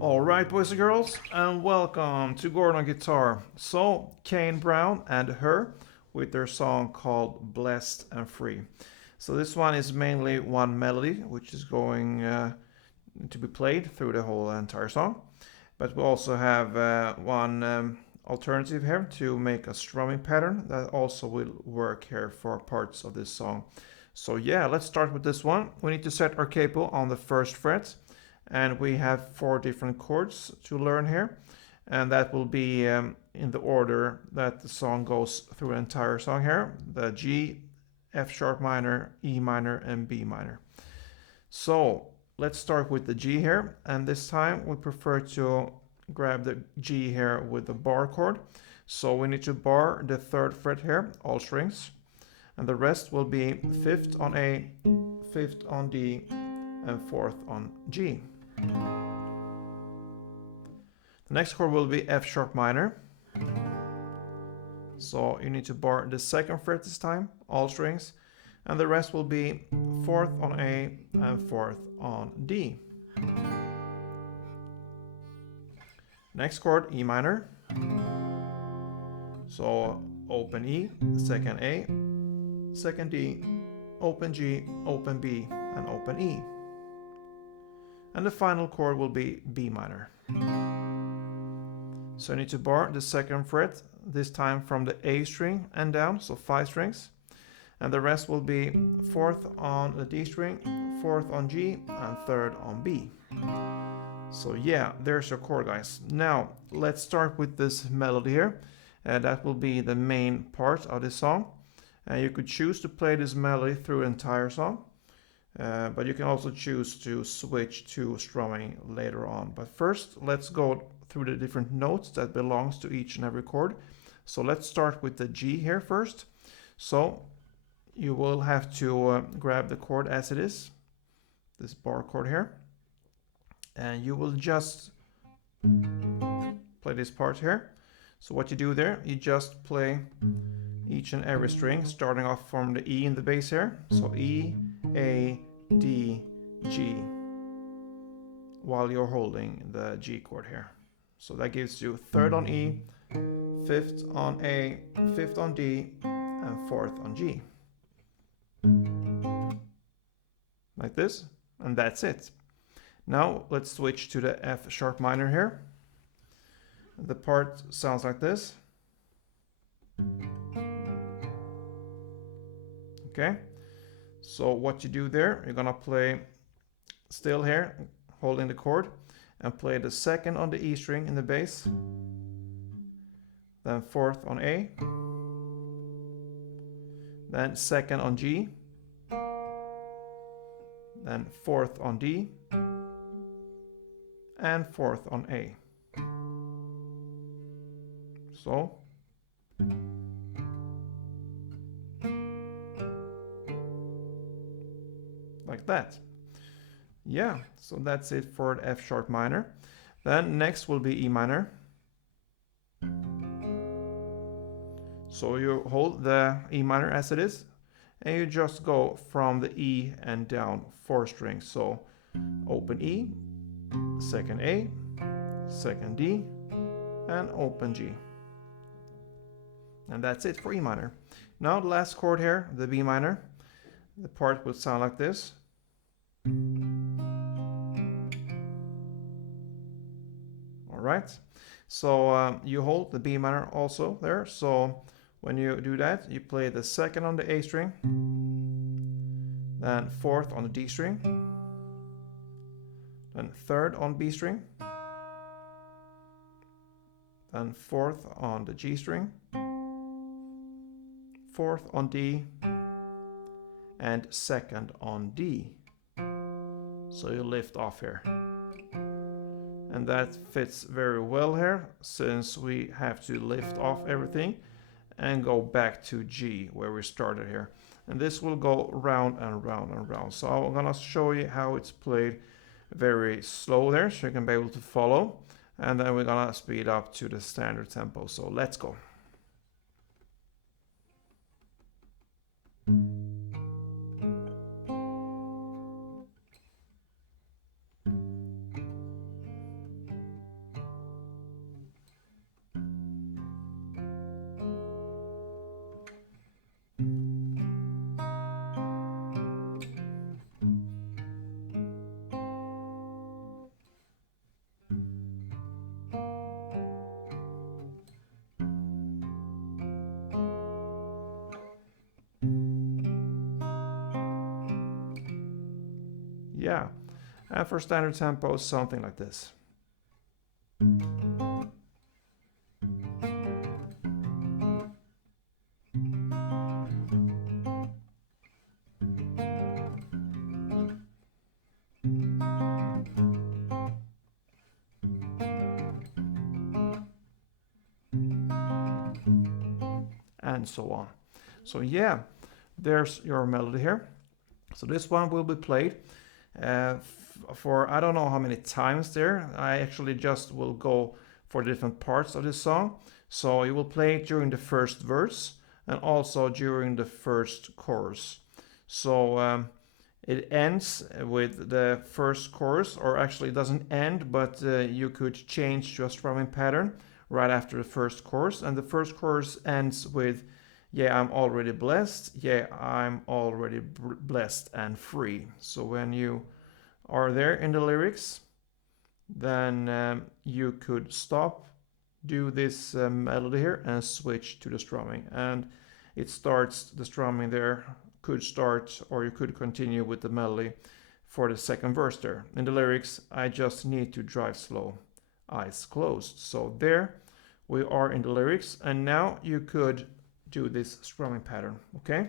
Alright, boys and girls, and welcome to Gordon on Guitar. So, Kane Brown and H.E.R with their song called Blessed and Free. So, this one is mainly one melody, which is going to be played through the whole entire song. But we also have one alternative here to make a strumming pattern that also will work here for parts of this song. So, yeah, let's start with this one. We need to set our capo on the first fret. And we have 4 different chords to learn here, and that will be in the order that the song goes through the entire song here: the G, F sharp minor, E minor, and B minor. So let's start with the G here, and this time we prefer to grab the G here with the bar chord. So we need to bar the 3rd fret here, all strings, and the rest will be 5th on A, 5th on D, and 4th on G. The next chord will be F sharp minor. So you need to bar the 2nd fret this time, all strings, and the rest will be 4th on A and 4th on D. Next chord, E minor. So open E, 2nd A, 2nd D, open G, open B, and open E. And the final chord will be B minor. So you need to bar the 2nd fret, this time from the A string and down, so 5 strings. And the rest will be 4th on the D string, 4th on G, and 3rd on B. So yeah, there's your chord, guys. Now, let's start with this melody here. That will be the main part of this song. You could choose to play this melody through the entire song. But you can also choose to switch to strumming later on. But first, let's go through the different notes that belongs to each and every chord. So let's start with the G here first. So you will have to grab the chord as it is, this bar chord here, and you will just play this part here. So what you do there, you just play each and every string, starting off from the E in the bass here. So E, A, D, G, while you're holding the G chord here. So that gives you 3rd on E, 5th on A, 5th on D, and 4th on G. Like this, and that's it. Now let's switch to the F sharp minor here. The part sounds like this. Okay. So what you do there, you're gonna play still here, holding the chord, and play the 2nd on the E string in the bass, then 4th on A, then 2nd on G, then 4th on D, and 4th on A. So like that. Yeah, so that's it for the F sharp minor. Then next will be E minor. So you hold the E minor as it is, and you just go from the E and down 4 strings. So open E, 2nd A, 2nd D, and open G. And that's it for E minor. Now the last chord here, the B minor. The part will sound like this. Alright, so you hold the B minor also there. So when you do that, you play the 2nd on the A string, then 4th on the D string, then 3rd on B string, then 4th on the G string, 4th on D, and 2nd on D. So you lift off here. And that fits very well here, since we have to lift off everything. and go back to G where we started here. And this will go round and round and round. So I'm gonna show you how it's played very slow there so you can be able to follow. And then we're gonna speed up to the standard tempo. So let's go. Yeah, and for standard tempo, something like this. And so on. So yeah, there's your melody here. So this one will be played for I don't know how many times there. I actually just will go for different parts of this song. So you will play it during the first verse and also during the first chorus. So it ends with the first chorus, or actually it doesn't end, but you could change to a strumming pattern right after the first chorus. And the first chorus ends with, yeah, I'm already blessed. Yeah, I'm already blessed and free. So when you are there in the lyrics, then you could stop, do this melody here, and switch to the strumming. And it starts, the strumming there could start, or you could continue with the melody for the second verse there. In the lyrics, I just need to drive slow, eyes closed. So there we are in the lyrics, and now you could do this strumming pattern, okay?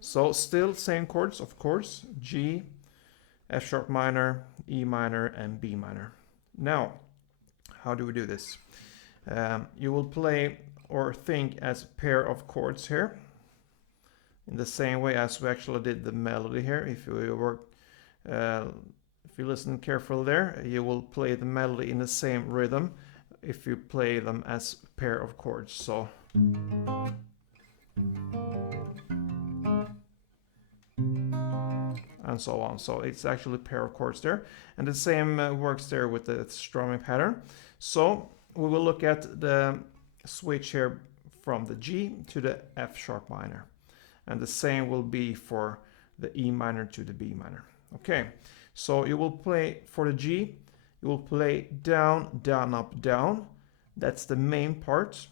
So still same chords, of course, G, F sharp minor, E minor, and B minor. Now, how do we do this? You will play or think as a pair of chords here, in the same way as we actually did the melody here. If you listen carefully there, you will play the melody in the same rhythm if you play them as a pair of chords. So and so on. So it's actually a pair of chords there, and the same works there with the strumming pattern. So we will look at the switch here from the G to the F sharp minor, and the same will be for the E minor to the B minor. Okay, so you will play for the G, you will play down, down, up, down. That's the main part.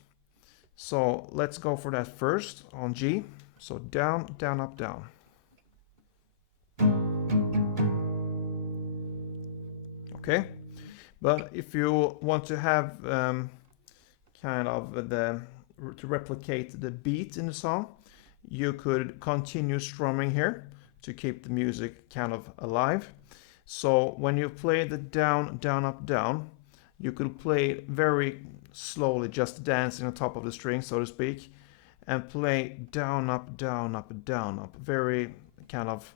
So let's go for that first on G. So down, down, up, down. Okay, but if you want to have kind of to replicate the beat in the song, you could continue strumming here to keep the music kind of alive. So when you play the down, down, up, down, you could play very slowly, just dancing on top of the string, so to speak, and play down, up, down, up, down, up, very kind of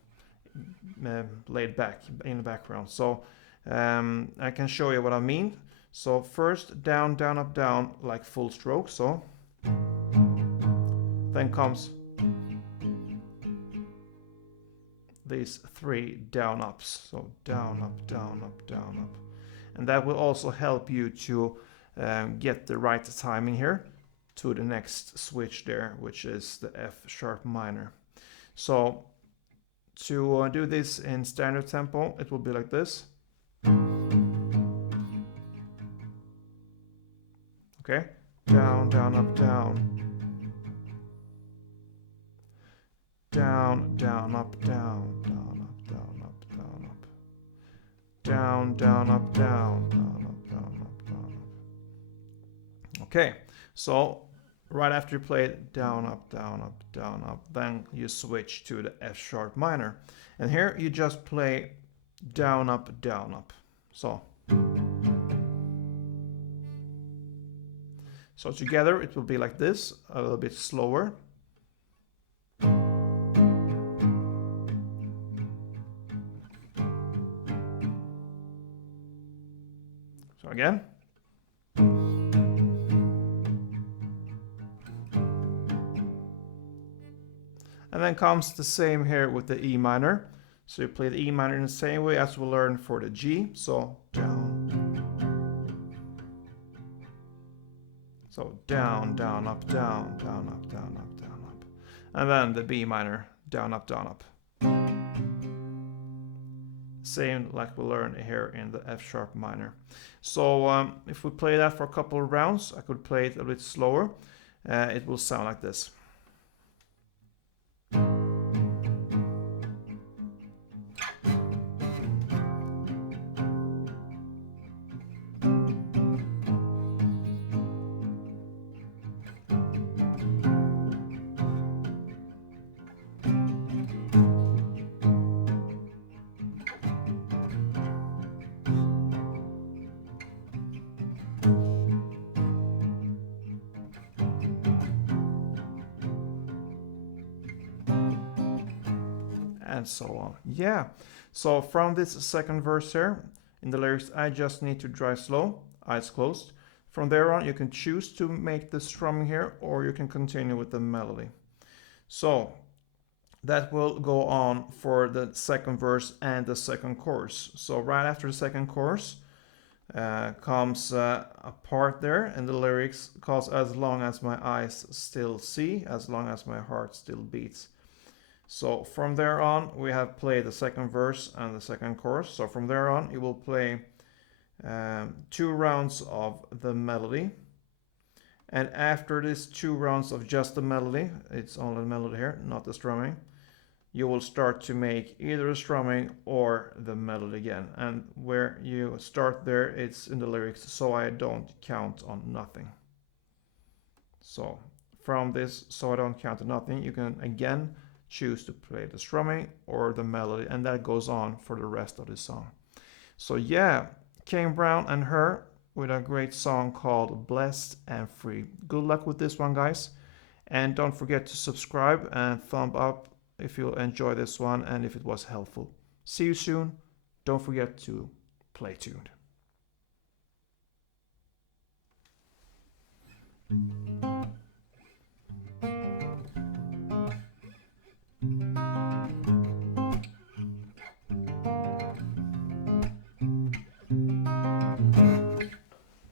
laid back in the background. So I can show you what I mean. So first down, down, up, down, like full stroke. So then comes these three down ups. So down, up, down, up, down, up. And that will also help you to get the right timing here to the next switch there, which is the F sharp minor. So to do this in standard tempo, it will be like this. Okay, down, down, up, down. Down, down, up, down, down, up, down, up, down, up. Down, down, up, down, down, up, down, up, down, up. Okay, so right after you play it down, up, down, up, down, up, then you switch to the F sharp minor. And here you just play down, up, down, up. So So together it will be like this, a little bit slower. So again. And then comes the same here with the E minor. So you play the E minor in the same way as we learned for the G. So down. So down, down, up, down, down, up, down, up, down, up. And then the B minor, down, up, down, up. Same like we learned here in the F-sharp minor. So if we play that for a couple of rounds, I could play it a bit slower. It will sound like this. And so on. Yeah. So from this second verse here, in the lyrics, I just need to drive slow, eyes closed. From there on, you can choose to make the strumming here, or you can continue with the melody. So that will go on for the second verse and the second chorus. So right after the second chorus comes a part there, and the lyrics calls as long as my eyes still see, as long as my heart still beats. So from there on, we have played the second verse and the second chorus. So from there on, you will play 2 rounds of the melody. And after this 2 rounds of just the melody, it's only the melody here, not the strumming, you will start to make either the strumming or the melody again. And where you start there, it's in the lyrics, so I don't count on nothing. So from this, so I don't count on nothing, you can again choose to play the strumming or the melody, and that goes on for the rest of the song. So yeah, Kane Brown and H.E.R. with a great song called Blessed and Free. Good luck with this one, guys. And don't forget to subscribe and thumb up if you enjoy this one and if it was helpful. See you soon. Don't forget to play tuned.